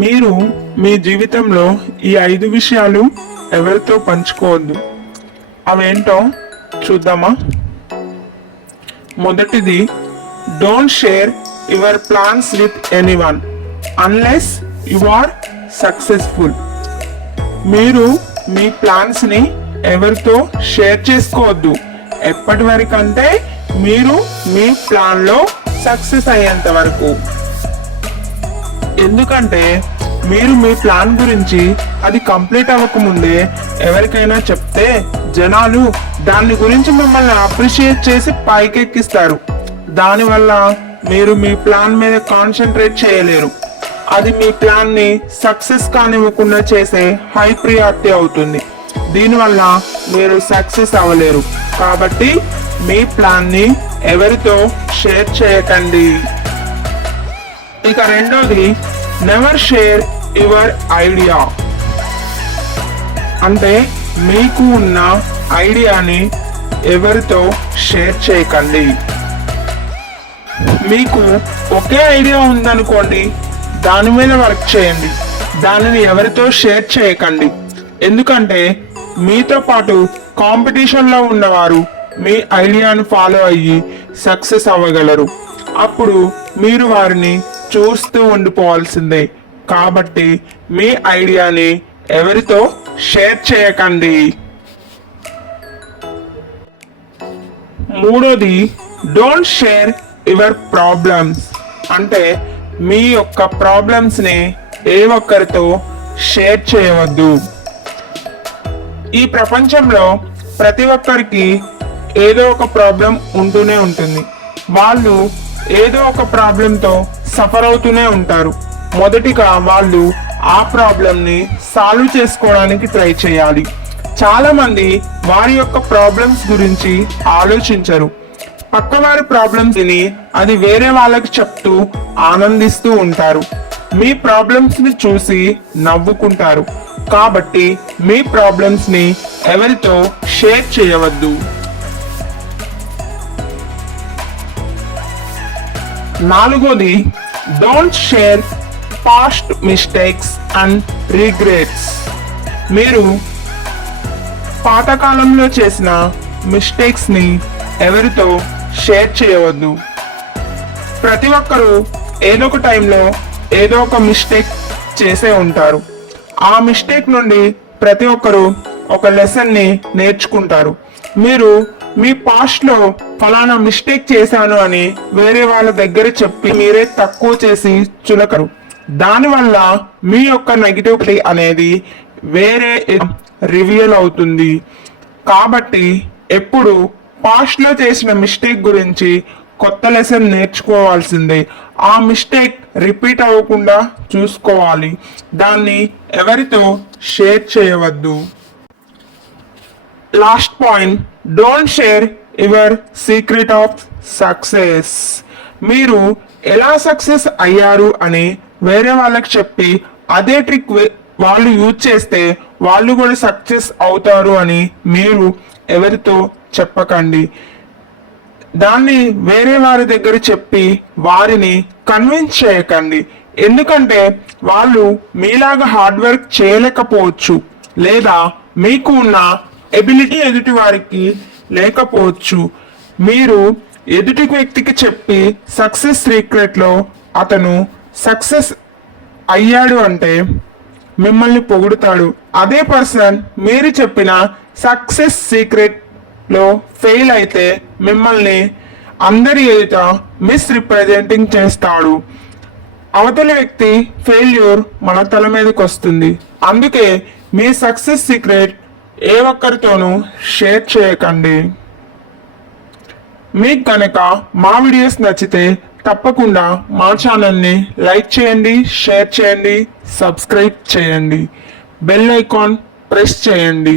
మీరు మీ జీవితంలో ఈ 5 విషయాలు ఎవరితో పంచుకోవద్దు. అవేంటో చూద్దామా? మొదటిది, don't share your plans with anyone unless you are successful. మీరు మీ ప్లాన్స్ ని ఎవరితో షేర్ చేసుకోవద్దు ఎప్పటి వరకు అంటే మీరు మీ ప్లాన్ లో సక్సెస్ అయ్యేంత వరకు. ఎందుకంటే మీరు మీ ప్లాన్ గురించి అది కంప్లీట్ అవ్వకముందే ఎవరికైనా చెప్తే జనాలు దాని గురించి మిమ్మల్ని అప్రిషియేట్ చేసి పైకెక్కిస్తారు. దానివల్ల మీరు మీ ప్లాన్ మీద కాన్సన్ట్రేట్ చేయలేరు. అది మీ ప్లాన్ ని సక్సెస్ కానివ్వకుండా చేసే హై ప్రియారిటీ అవుతుంది. దీనివల్ల మీరు సక్సెస్ అవ్వలేరు. కాబట్టి మీ ప్లాన్ ని ఎవరితో షేర్ చేయకండి. ఇక రెండోది, నెవర్ షేర్ యువర్ ఐడియా. అంటే మీకు ఉన్న ఐడియాని ఎవరితో షేర్ చేయకండి. మీకు ఒకే ఐడియా ఉందనుకోండి, దాని మీద వర్క్ చేయండి. దానిని ఎవరితో షేర్ చేయకండి. ఎందుకంటే మీతో పాటు కాంపిటీషన్లో ఉన్నవారు మీ ఐడియాను ఫాలో అయ్యి సక్సెస్ అవ్వగలరు. అప్పుడు మీరు వారిని చూస్తూ ఉండిపోవాల్సిందే. కాబట్టి మీ ఐడియాని ఎవరితో షేర్ చేయకండి. మూడోది, డోంట్ షేర్ యువర్ ప్రాబ్లమ్స్. అంటే మీ యొక్క ప్రాబ్లమ్స్ ని ఏ ఒక్కరితో షేర్ చేయవద్దు. ఈ ప్రపంచంలో ప్రతి ఒక్కరికి ఏదో ఒక ప్రాబ్లం ఉంటూనే ఉంటుంది. వాళ్ళు ఏదో ఒక ప్రాబ్లంతో సఫర్ అవుతూనే ఉంటారు. మొదటిగా వాళ్ళు ఆ ప్రాబ్లంని సాల్వ్ చేసుకోవడానికి ట్రై చేయాలి. చాలా మంది వారి యొక్క ప్రాబ్లమ్స్ గురించి ఆలోచించరు. పక్కవారి ప్రాబ్లమ్స్ ని అది వేరే వాళ్ళకి చెప్తూ ఆనందిస్తూ ఉంటారు. మీ ప్రాబ్లమ్స్ ని చూసి నవ్వుకుంటారు. కాబట్టి మీ ప్రాబ్లమ్స్ ని ఎవరితో షేర్ చేయవద్దు. నాలుగోది, don't share past mistakes and regrets. మీరు పాతకాలంలో చేసిన మిస్టేక్స్ ని ఎవరితో షేర్ చేయవద్దు. ప్రతి ఒక్కరూ ఏదో ఒక టైంలో ఏదో ఒక మిస్టేక్ చేసే ఉంటారు. ఆ మిస్టేక్ నుండి ప్రతి ఒక్కరూ ఒక లెసన్ ని నేర్చుకుంటారు. మీరు మీ పాస్ట్ లో ఫలానా మిస్టేక్ చేశాను అని వేరే వాళ్ళ దగ్గర చెప్పి మీరే తక్కువ చేసి చులకరు. దానివల్ల మీ యొక్క నెగిటివిటీ అనేది వేరే రివీల్ అవుతుంది. కాబట్టి ఎప్పుడు పాస్ట్ లో చేసిన మిస్టేక్ గురించి కొత్త లెసన్ నేర్చుకోవాల్సిందే. ఆ మిస్టేక్ రిపీట్ అవ్వకుండా చూసుకోవాలి. దాన్ని ఎవరితో షేర్ చేయవద్దు. Last point, don't share your secret of success. మీరు ఎలా సక్సెస్ అయ్యారు అని వేరే వాళ్ళకి చెప్పి అదే ట్రిక్ వాళ్ళు యూజ్ చేస్తే వాళ్ళు కూడా సక్సెస్ అవుతారు అని మీరు ఎవరితో చెప్పకండి. దాన్ని వేరే వారి దగ్గర చెప్పి వారిని కన్విన్స్ చేయకండి. ఎందుకంటే వాళ్ళు మీలాగా హార్డ్ వర్క్ చేయలేకపోవచ్చు, లేదా మీకు ఉన్న ఎబిలిటీ ఎదుటి వారికి లేకపోవచ్చు. మీరు ఎదుటి వ్యక్తికి చెప్పి సక్సెస్ సీక్రెట్ లో అతను సక్సెస్ అయ్యాడు అంటే మిమ్మల్ని పొగుడుతాడు. అదే పర్సన్ మీరు చెప్పిన సక్సెస్ సీక్రెట్ లో ఫెయిల్ అయితే మిమ్మల్ని అందరి ఎదుట మిస్రిప్రజెంటింగ్ చేస్తాడు. అవతలి వ్యక్తి ఫెయిల్యూర్ మన తల మీదకి వస్తుంది. అందుకే మీ సక్సెస్ సీక్రెట్ ఏ ఒక్కరితోనూ షేర్ చేయకండి. మీకు కనుక మా వీడియోస్ నచ్చితే తప్పకుండా మా ఛానల్ని లైక్ చేయండి, షేర్ చేయండి, సబ్స్క్రైబ్ చేయండి, బెల్ ఐకాన్ ప్రెస్ చేయండి.